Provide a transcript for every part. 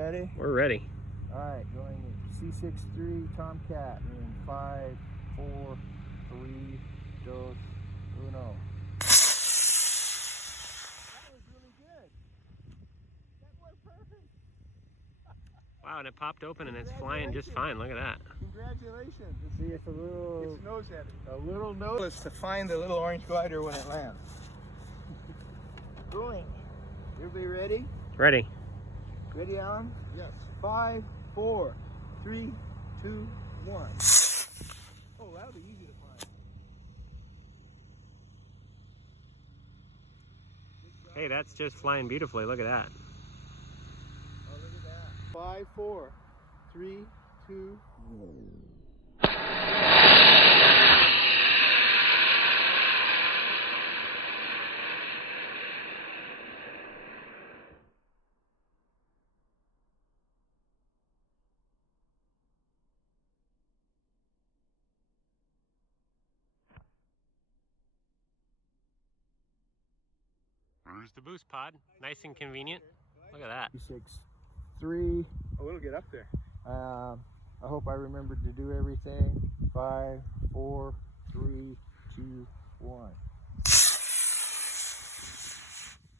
ready? We're ready. All right, going C63 Tomcat in 5, 4, 3, 2, 1. That was really good. That worked perfect. Wow, and it popped open and it's flying just fine. Look at that. Congratulations. See, it's a little... It's nose headed. A little nose to find the little orange glider when it lands. Going. Everybody ready? Ready. Ready, Alan? Yes. 5, 4, 3, 2, 1. Oh, that'll be easy to find. Hey, that's just flying beautifully. Look at that. Oh, look at that. 5, 4, 3, 2, 1. There's the boost pod. Nice and convenient. Look at that. 3. Oh, it'll get up there. I hope I remembered to do everything. 5, 4, 3, 2, 1.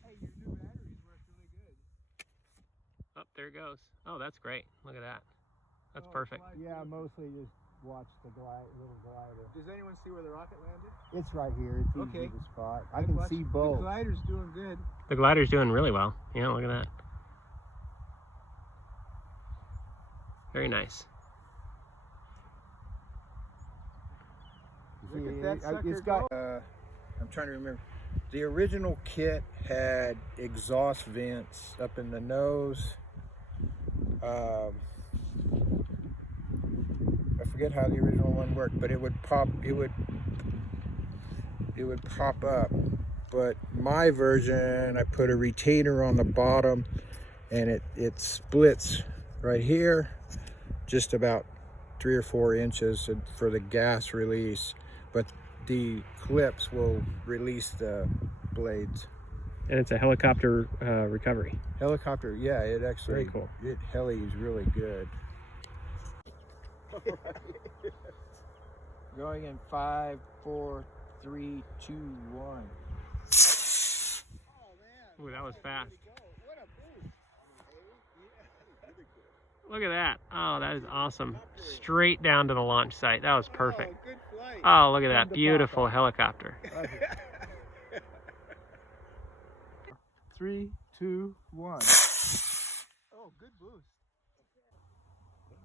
Hey, your new batteries work really good. Oh, there it goes. Oh, that's great. Look at that. That's perfect. Yeah, mostly just watch the little glider. Does anyone see where the rocket landed? It's right here. It's easy to spot. I can see The both. glider's doing good. The glider's doing really well. Yeah, look at that. Very nice. Look at that sucker It's got. I'm trying to remember. The original kit had exhaust vents up in the nose. I forget how the original one worked, but it would pop. It would pop up. But my version, I put a retainer on the bottom, and it splits right here, just about 3 or 4 inches for the gas release. But the clips will release the blades. And it's a helicopter recovery. Helicopter, yeah, it actually, very cool. It heli is really good. Going in 5, 4, 3, 2, 1. Ooh, that was fast. Look at that. Oh, that is awesome. Straight down to the launch site. That was perfect. Good flight. Oh, look at that beautiful helicopter. 3, 2, 1. Oh, good boost.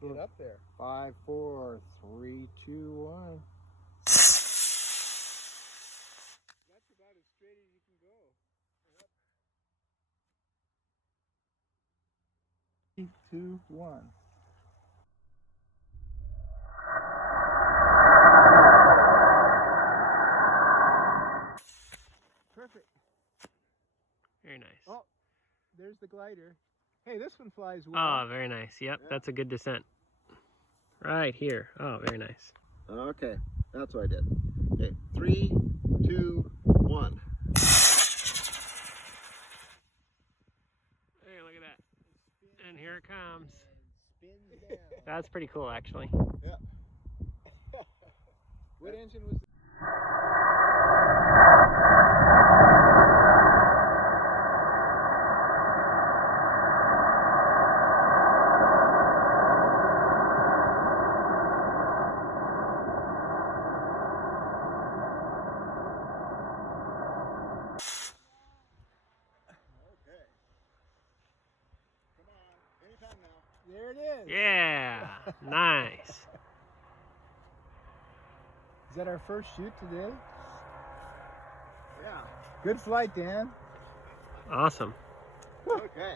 Get up there. 5, 4, 3, 2, 1. That's about as straight as you can go. 3, 2, 1. Perfect. Very nice. Oh, there's the glider. Hey, this one flies well. Oh, very nice. Yep, that's a good descent. Right here. Oh, very nice. Okay, that's what I did. Okay, 3, 2, 1. Hey, look at that. And here it comes. Spins down. That's pretty cool, actually. Yeah. What engine was this? There it is. Yeah, nice. Is that our first shoot today? Yeah. Good flight, Dan. Awesome. Okay.